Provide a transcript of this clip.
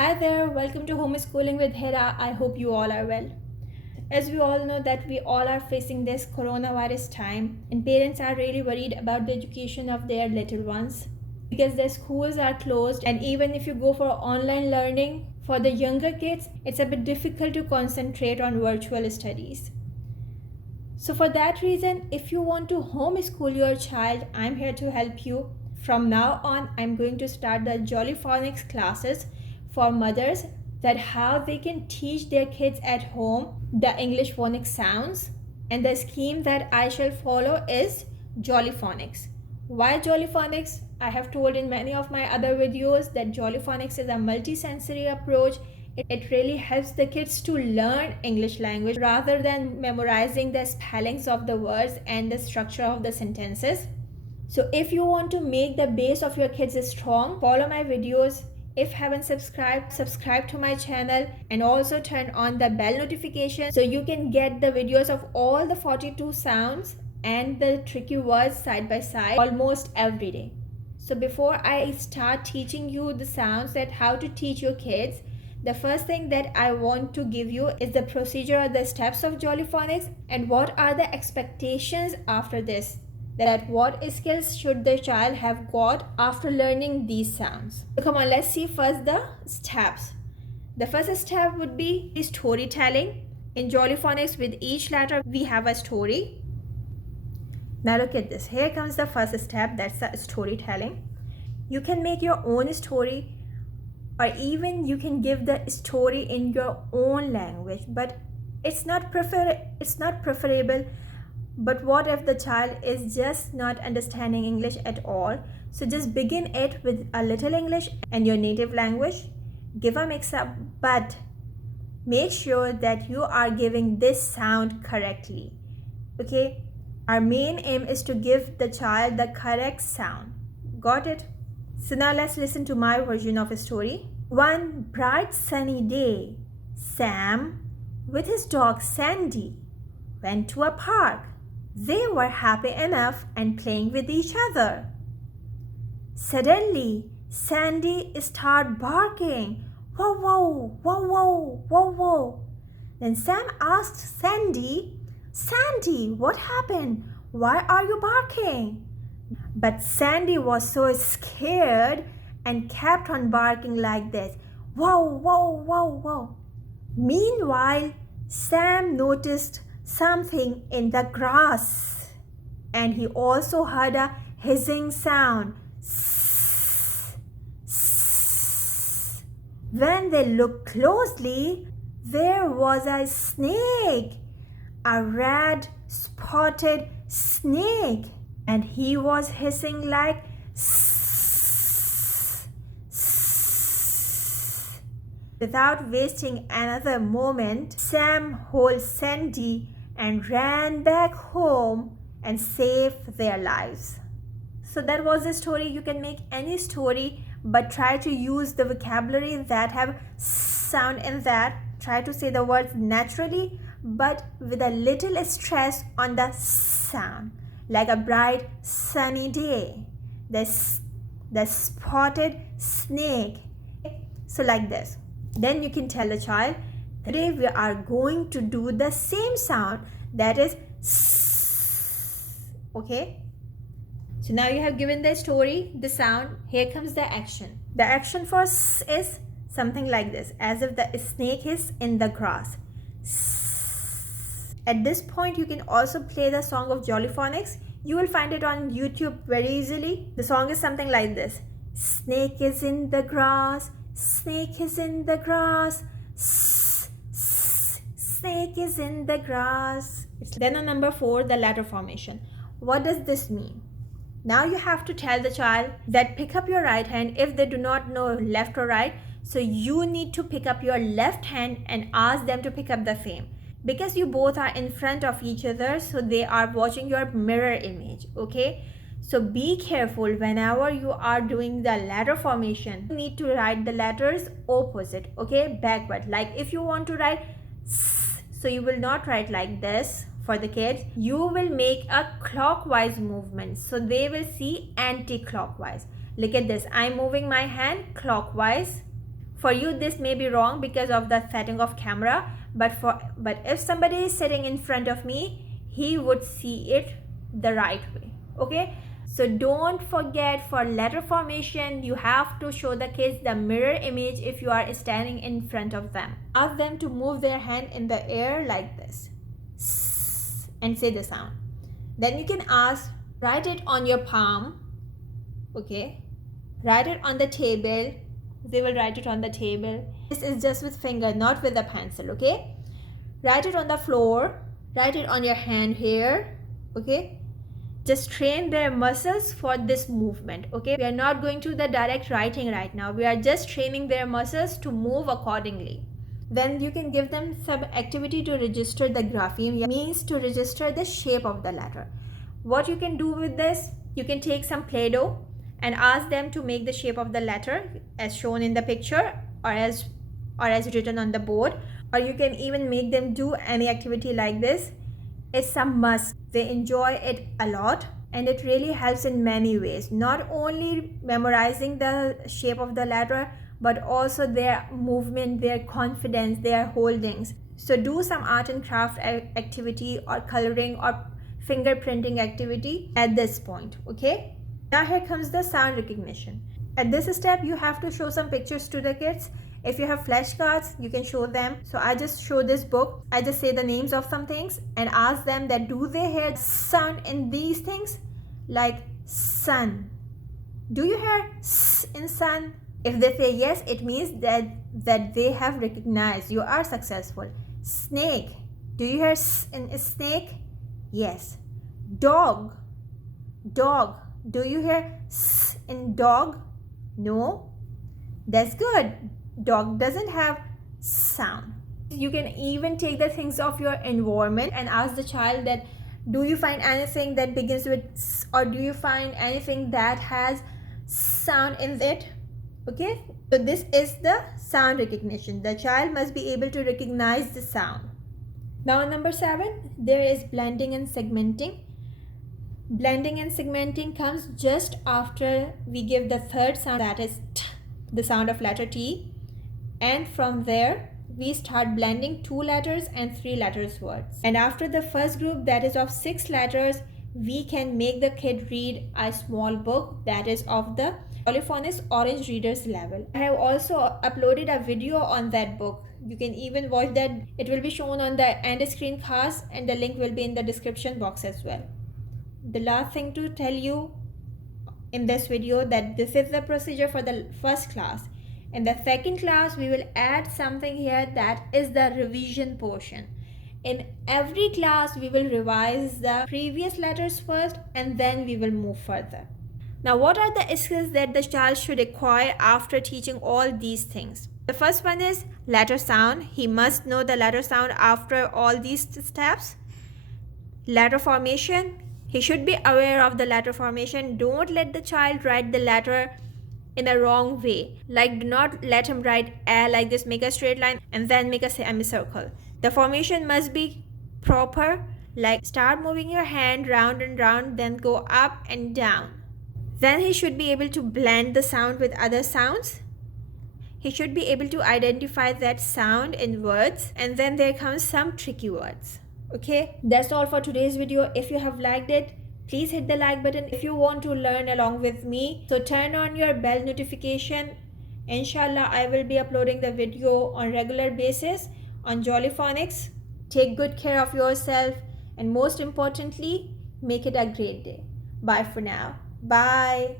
Hi there, welcome to Homeschooling with Hera. I hope you all are well. As we all know that we all are facing this coronavirus time and parents are really worried about the education of their little ones because the schools are closed, and even if you go for online learning for the younger kids, it's a bit difficult to concentrate on virtual studies. So for that reason, if you want to homeschool your child, I'm here to help you. From now on, I'm going to start the Jolly Phonics classes for mothers, that how they can teach their kids at home the English phonics sounds. And the scheme that I shall follow is Jolly Phonics. Why Jolly Phonics? I have told in many of my other videos that Jolly Phonics is a multi-sensory approach. It really helps the kids to learn English language rather than memorizing the spellings of the words and the structure of the sentences. So if you want to make the base of your kids strong, follow my videos. If haven't subscribed, subscribe to my channel and also turn on the bell notification so you can get the videos of all the 42 sounds and the tricky words side by side almost every day. So before I start teaching you the sounds that how to teach your kids, the first thing that I want to give you is the procedure or the steps of Jolly Phonics and what are the expectations after this. That what skills should the child have got after learning these sounds. So come on, let's see first the steps. The first step would be storytelling. In Jolly Phonics, with each letter we have a story. Now look at this. Here comes the first step, that's the storytelling. You can make your own story, or even you can give the story in your own language, but it's not preferable. But what if the child is just not understanding English at all? So just begin it with a little English and your native language. Give a mix up, but make sure that you are giving this sound correctly. Okay? Our main aim is to give the child the correct sound. Got it? So now let's listen to my version of a story. One bright sunny day, Sam with his dog Sandy went to a park. They were happy enough and playing with each other. Suddenly, Sandy started barking. Whoa, whoa, whoa, whoa, whoa, whoa. Then Sam asked Sandy, Sandy, what happened? Why are you barking? But Sandy was so scared and kept on barking like this. Whoa, whoa, whoa, whoa. Meanwhile, Sam noticed something in the grass, and he also heard a hissing sound. When they looked closely, there was a snake, a red spotted snake, and he was hissing like Without wasting another moment, Sam hauled Sandy and ran back home and saved their lives. So that was the story. You can make any story, but try to use the vocabulary that have sound in that. Try to say the words naturally, but with a little stress on the sound. Like a bright sunny day. The spotted snake. So like this. Then you can tell the child, today we are going to do the same sound, that is okay. So now you have given the story, the sound. Here comes the action. The action for is something like this, as if the snake is in the grass. At this point, you can also play the song of Jolly Phonics. You will find it on YouTube very easily. The song is something like this. Snake is in the grass. Snake is in the grass. Snake is in the grass. Then on number 4, the letter formation. What does this mean? Now you have to tell the child that pick up your right hand if they do not know left or right. So you need to pick up your left hand and ask them to pick up the same. Because you both are in front of each other, so they are watching your mirror image, okay? So be careful whenever you are doing the letter formation. You need to write the letters opposite, okay? Backward. Like if you want to write S, so you will not write like this for the kids. You will make a clockwise movement. So they will see anti-clockwise. Look at this. I'm moving my hand clockwise For you, this may be wrong because of the setting of camera, but if somebody is sitting in front of me, he would see it the right way. Okay, so don't forget, for letter formation, you have to show the kids the mirror image if you are standing in front of them. Ask them to move their hand in the air like this and say the sound. Then you can ask, write it on your palm. Okay, write it on the table. They will write it on the table. This is just with finger, not with a pencil. Okay, write it on the floor. Write it on your hand here. Okay, just train their muscles for this movement. Okay, we are not going to the direct writing right now. We are just training their muscles to move accordingly. Then you can give them some activity to register the grapheme, means to register the shape of the letter. What you can do with this, you can take some Play-Doh and ask them to make the shape of the letter as shown in the picture, or as written on the board, or you can even make them do any activity like this. It's a must. They enjoy it a lot, and it really helps in many ways, not only memorizing the shape of the letter, but also their movement, their confidence, their holdings. So do some art and craft activity, or coloring, or fingerprinting activity at this point. Okay, now here comes the sound recognition. At this step, you have to show some pictures to the kids. If you have flashcards, you can show them. So I just show this book. I just say the names of some things and ask them that do they hear sound in these things, like sun. Do you hear s in sun? If they say yes, it means that they have recognized. You are successful. Snake. Do you hear s in snake? Yes. Dog. Dog. Do you hear s in dog? No. That's good. Dog doesn't have sound. You can even take the things of your environment and ask the child that, do you find anything that begins with s, or do you find anything that has sound in it? Okay, so this is the sound recognition. The child must be able to recognize the sound. Now number 7, there is blending and segmenting. Blending and segmenting comes just after we give the third sound, that is t, the sound of letter T, and from there we start blending 2 letters and 3 letters words. And after the first group, that is of 6 letters, we can make the kid read a small book that is of the Jollyphonics Orange Readers level. I have also uploaded a video on that book. You can even watch that. It will be shown on the end screen cast, and the link will be in the description box as well. The last thing to tell you in this video, that this is the procedure for the first class. In the second class, we will add something here, that is the revision portion. In every class, we will revise the previous letters first, and then we will move further. Now, what are the skills that the child should acquire after teaching all these things? The first one is letter sound. He must know the letter sound after all these steps. Letter formation. He should be aware of the letter formation. Don't let the child write the letter in a wrong way. Like, do not let him write A like this, make a straight line and then make a semicircle. The formation must be proper, like start moving your hand round and round, then go up and down. Then he should be able to blend the sound with other sounds. He should be able to identify that sound in words, and then there comes some tricky words. Okay, that's all for today's video. If you have liked it, please hit the like button. If you want to learn along with me, so turn on your bell notification. Inshallah, I will be uploading the video on regular basis on Jollyphonics. Take good care of yourself, and most importantly, make it a great day. Bye for now. Bye.